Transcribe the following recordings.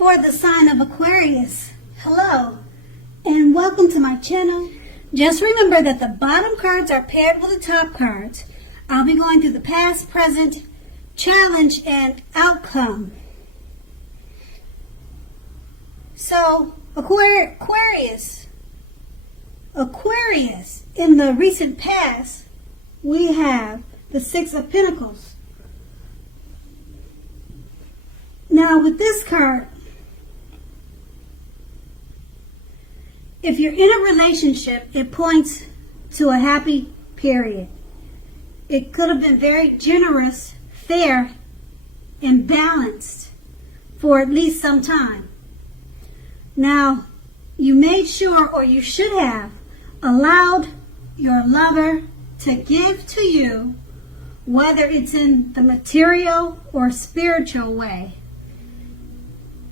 For the sign of Aquarius, hello and welcome to my channel. Just remember that the bottom cards are paired with the top cards. I'll be going through the past, present, challenge, and outcome. So, Aquarius, in the recent past, we have the Six of Pentacles. Now with this card, if you're in a relationship, it points to a happy period. It could have been very generous, fair, and balanced for at least some time. Now, you made sure, or you should have, allowed your lover to give to you, whether it's in the material or spiritual way.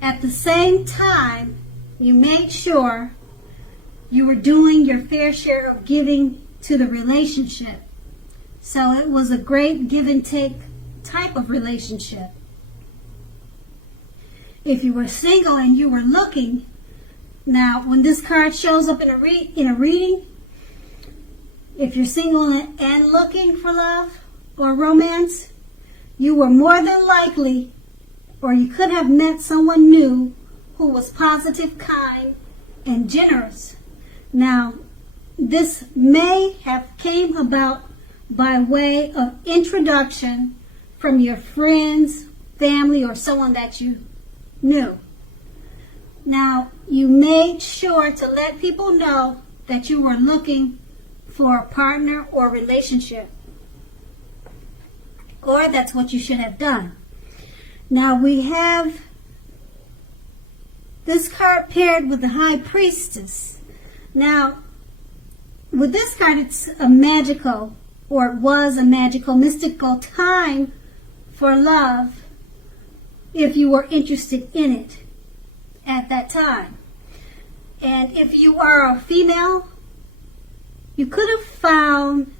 At the same time, you made sure you were doing your fair share of giving to the relationship. So it was a great give and take type of relationship. If you were single and you were looking, now when this card shows up in a reading, if you're single and looking for love or romance, you were more than likely, or you could have met someone new who was positive, kind, and generous. Now, this may have came about by way of introduction from your friends, family, or someone that you knew. Now, you made sure to let people know that you were looking for a partner or relationship. Or that's what you should have done. Now, we have this card paired with the High Priestess. Now, with this card, it's a magical, or it was a magical, mystical time for love if you were interested in it at that time. And if you are a female, you could have found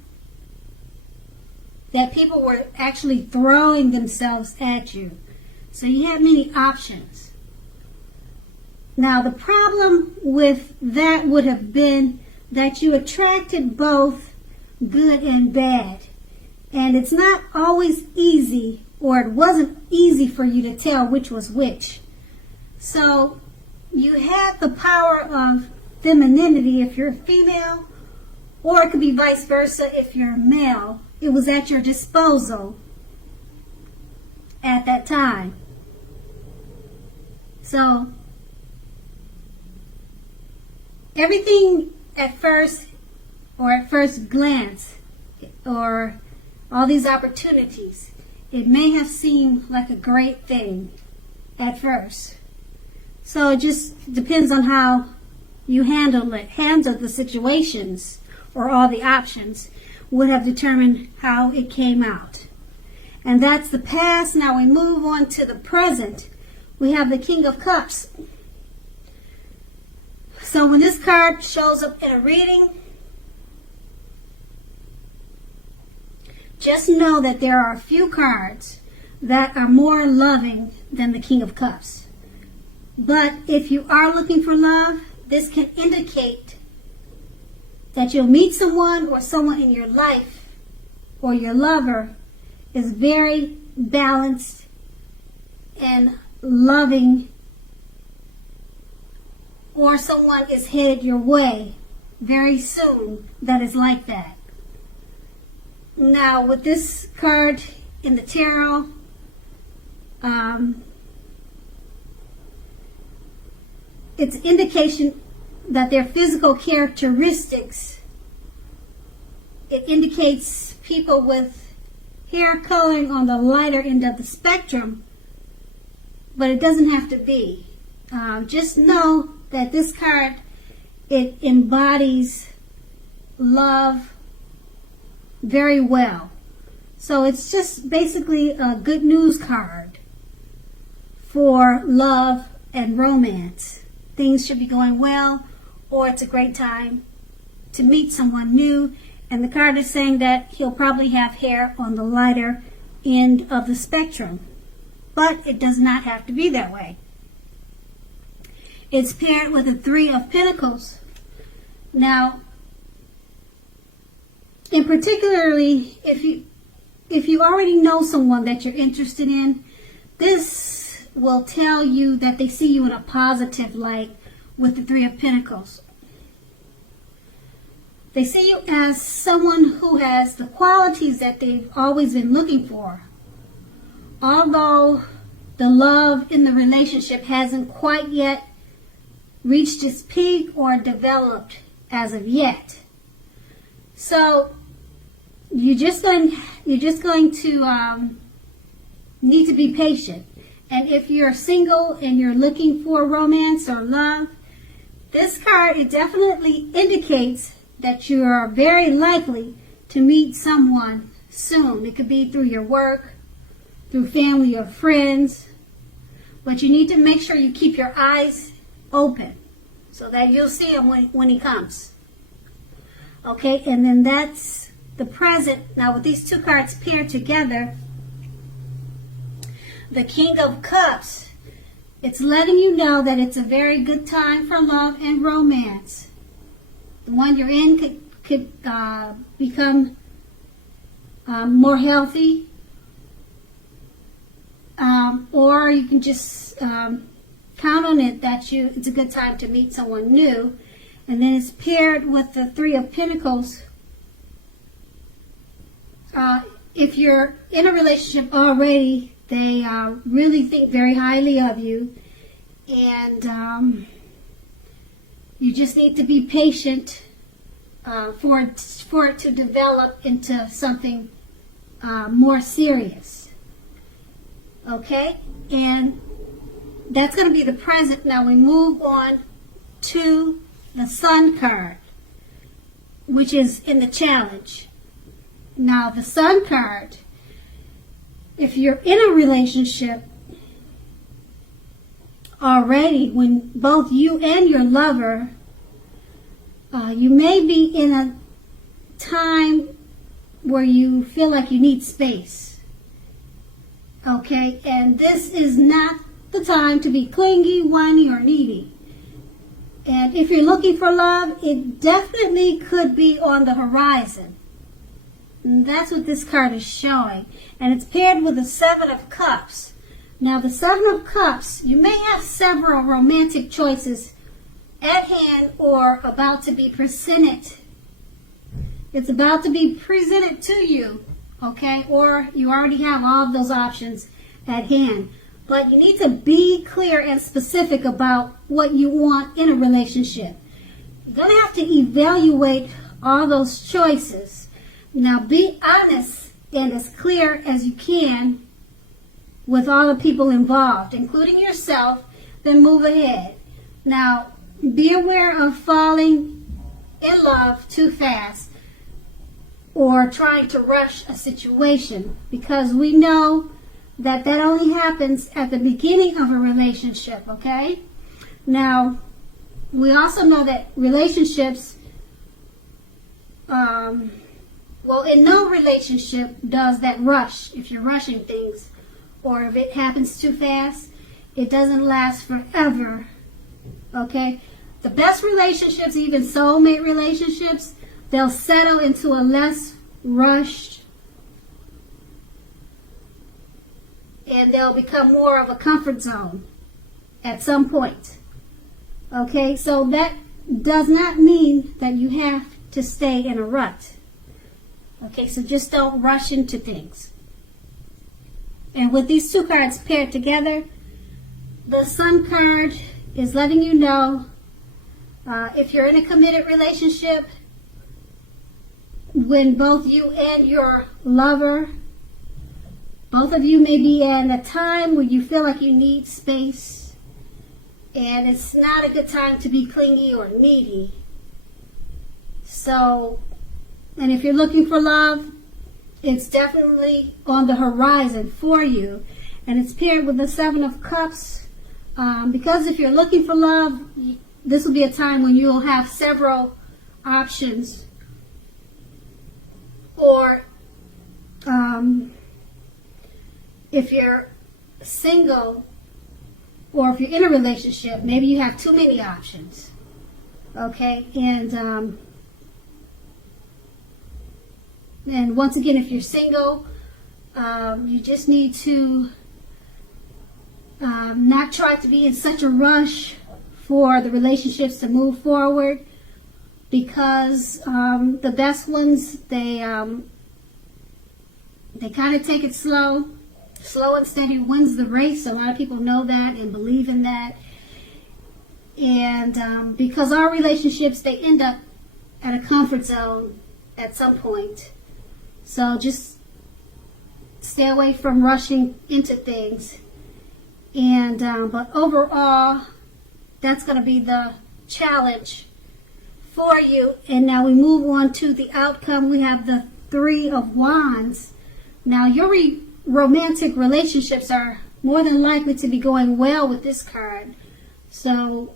that people were actually throwing themselves at you. So you had many options. Now, the problem with that would have been that you attracted both good and bad. And it's not always easy, or it wasn't easy for you to tell which was which. So you had the power of femininity if you're a female, or it could be vice versa if you're a male. It was at your disposal at that time. So everything at first glance, or all these opportunities, it may have seemed like a great thing at first. So it just depends on how you handle the situations, or all the options would have determined how it came out. And that's the past. Now we move on to the present. We have the King of Cups. So when this card shows up in a reading, just know that there are a few cards that are more loving than the King of Cups. But if you are looking for love, this can indicate that you'll meet someone, or someone in your life, or your lover is very balanced and loving, or someone is headed your way very soon that is like that. Now, with this card in the tarot, it's indication that their physical characteristics, it indicates people with hair coloring on the lighter end of the spectrum, but it doesn't have to be. Just know that this card, it embodies love very well. So it's just basically a good news card for love and romance. Things should be going well, or it's a great time to meet someone new. And the card is saying that he'll probably have hair on the lighter end of the spectrum. But it does not have to be that way. It's paired with the Three of Pentacles. Now, in particularly, if you already know someone that you're interested in, this will tell you that they see you in a positive light with the Three of Pentacles. They see you as someone who has the qualities that they've always been looking for. Although the love in the relationship hasn't quite yet reached its peak or developed as of yet. So you're just going to need to be patient. And if you're single and you're looking for romance or love, this card, it definitely indicates that you are very likely to meet someone soon. It could be through your work, through family or friends, but you need to make sure you keep your eyes open so that you'll see him when he comes. Okay, and then that's the present. Now with these two cards paired together, the King of Cups, it's letting you know that it's a very good time for love and romance. The one you're in could become more healthy, or you can just count on it that it's a good time to meet someone new. And then it's paired with the Three of Pentacles. If you're in a relationship already, they really think very highly of you, and you just need to be patient for it to develop into something more serious. Okay? And that's going to be the present. Now we move on to the Sun card, which is in the challenge. Now the Sun card, if you're in a relationship already, when both you and your lover, you may be in a time where you feel like you need space. Okay? And this is not the time to be clingy, whiny, or needy. And if you're looking for love, it definitely could be on the horizon. And that's what this card is showing. And it's paired with the Seven of Cups. Now the Seven of Cups, you may have several romantic choices at hand or about to be presented. It's about to be presented to you, okay? Or you already have all of those options at hand. But you need to be clear and specific about what you want in a relationship. You're going to have to evaluate all those choices. Now be honest and as clear as you can with all the people involved, including yourself, then move ahead. Now, be aware of falling in love too fast or trying to rush a situation, because we know that only happens at the beginning of a relationship, okay? Now, we also know that relationships, in no relationship does that rush. If you're rushing things or if it happens too fast, it doesn't last forever, okay? The best relationships, even soulmate relationships, they'll settle into a less rushed, and they'll become more of a comfort zone at some point. Okay, so that does not mean that you have to stay in a rut. Okay, so just don't rush into things. And with these two cards paired together, the Sun card is letting you know if you're in a committed relationship, when both you and your lover, both of you may be in a time where you feel like you need space, and it's not a good time to be clingy or needy. So, and if you're looking for love, it's definitely on the horizon for you, and it's paired with the Seven of Cups, because if you're looking for love, this will be a time when you'll have several options. Or if you're single, or if you're in a relationship, maybe you have too many options. Okay, and once again, if you're single, you just need to not try to be in such a rush for the relationships to move forward, because the best ones, they kind of take it slow. Slow and steady wins the race. A lot of people know that and believe in that. And because our relationships, they end up at a comfort zone at some point. So just stay away from rushing into things. And but overall, that's going to be the challenge for you. And now we move on to the outcome. We have the Three of Wands. Now your romantic relationships are more than likely to be going well with this card. So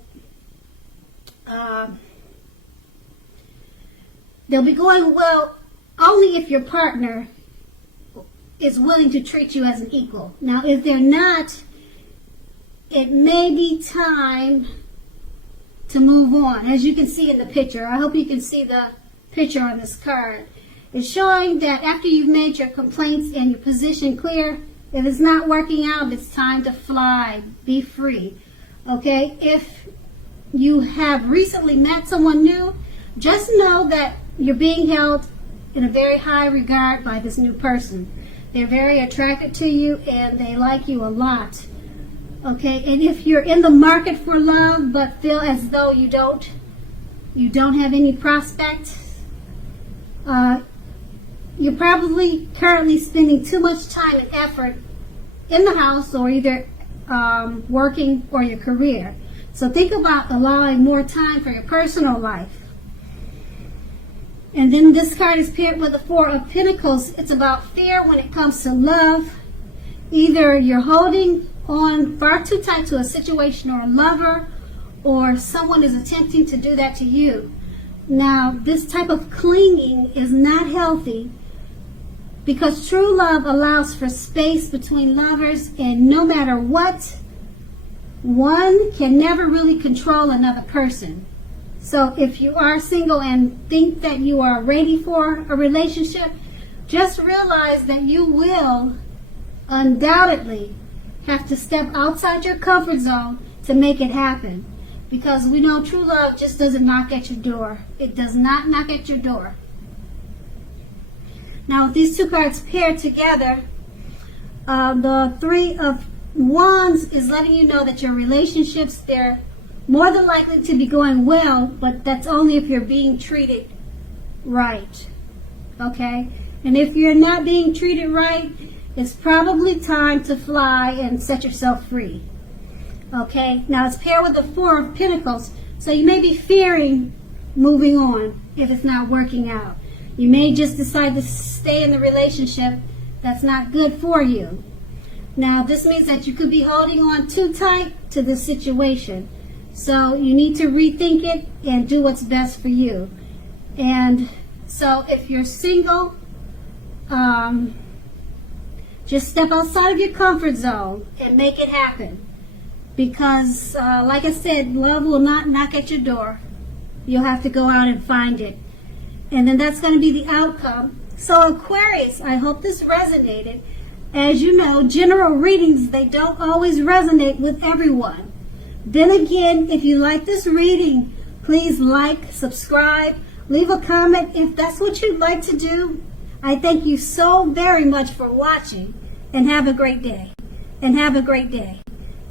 they'll be going well only if your partner is willing to treat you as an equal. Now if they're not, it may be time to move on. As you can see in the picture, I hope you can see the picture on this card. It's showing that after you've made your complaints and your position clear, if it's not working out, it's time to fly, be free. Okay? If you have recently met someone new, just know that you're being held in a very high regard by this new person. They're very attracted to you and they like you a lot. Okay? And if you're in the market for love but feel as though you don't have any prospect, you're probably currently spending too much time and effort in the house, or either working or your career. So think about allowing more time for your personal life. And then this card is paired with the Four of Pentacles. It's about fear when it comes to love. Either you're holding on far too tight to a situation or a lover, or someone is attempting to do that to you. Now, this type of clinging is not healthy, because true love allows for space between lovers, and no matter what, one can never really control another person. So if you are single and think that you are ready for a relationship, just realize that you will undoubtedly have to step outside your comfort zone to make it happen. Because we know true love just doesn't knock at your door. It does not knock at your door. Now, with these two cards paired together, the Three of Wands is letting you know that your relationships, they're more than likely to be going well, but that's only if you're being treated right. Okay? And if you're not being treated right, it's probably time to fly and set yourself free. Okay? Now, it's paired with the Four of Pentacles, so you may be fearing moving on if it's not working out. You may just decide to stay in the relationship that's not good for you. Now, this means that you could be holding on too tight to the situation. So you need to rethink it and do what's best for you. And so if you're single, just step outside of your comfort zone and make it happen. Because, like I said, love will not knock at your door. You'll have to go out and find it. And then that's going to be the outcome. So Aquarius, I hope this resonated. As you know, general readings, they don't always resonate with everyone. Then again, if you like this reading, please like, subscribe, leave a comment if that's what you'd like to do. I thank you so very much for watching, and have a great day. And have a great day.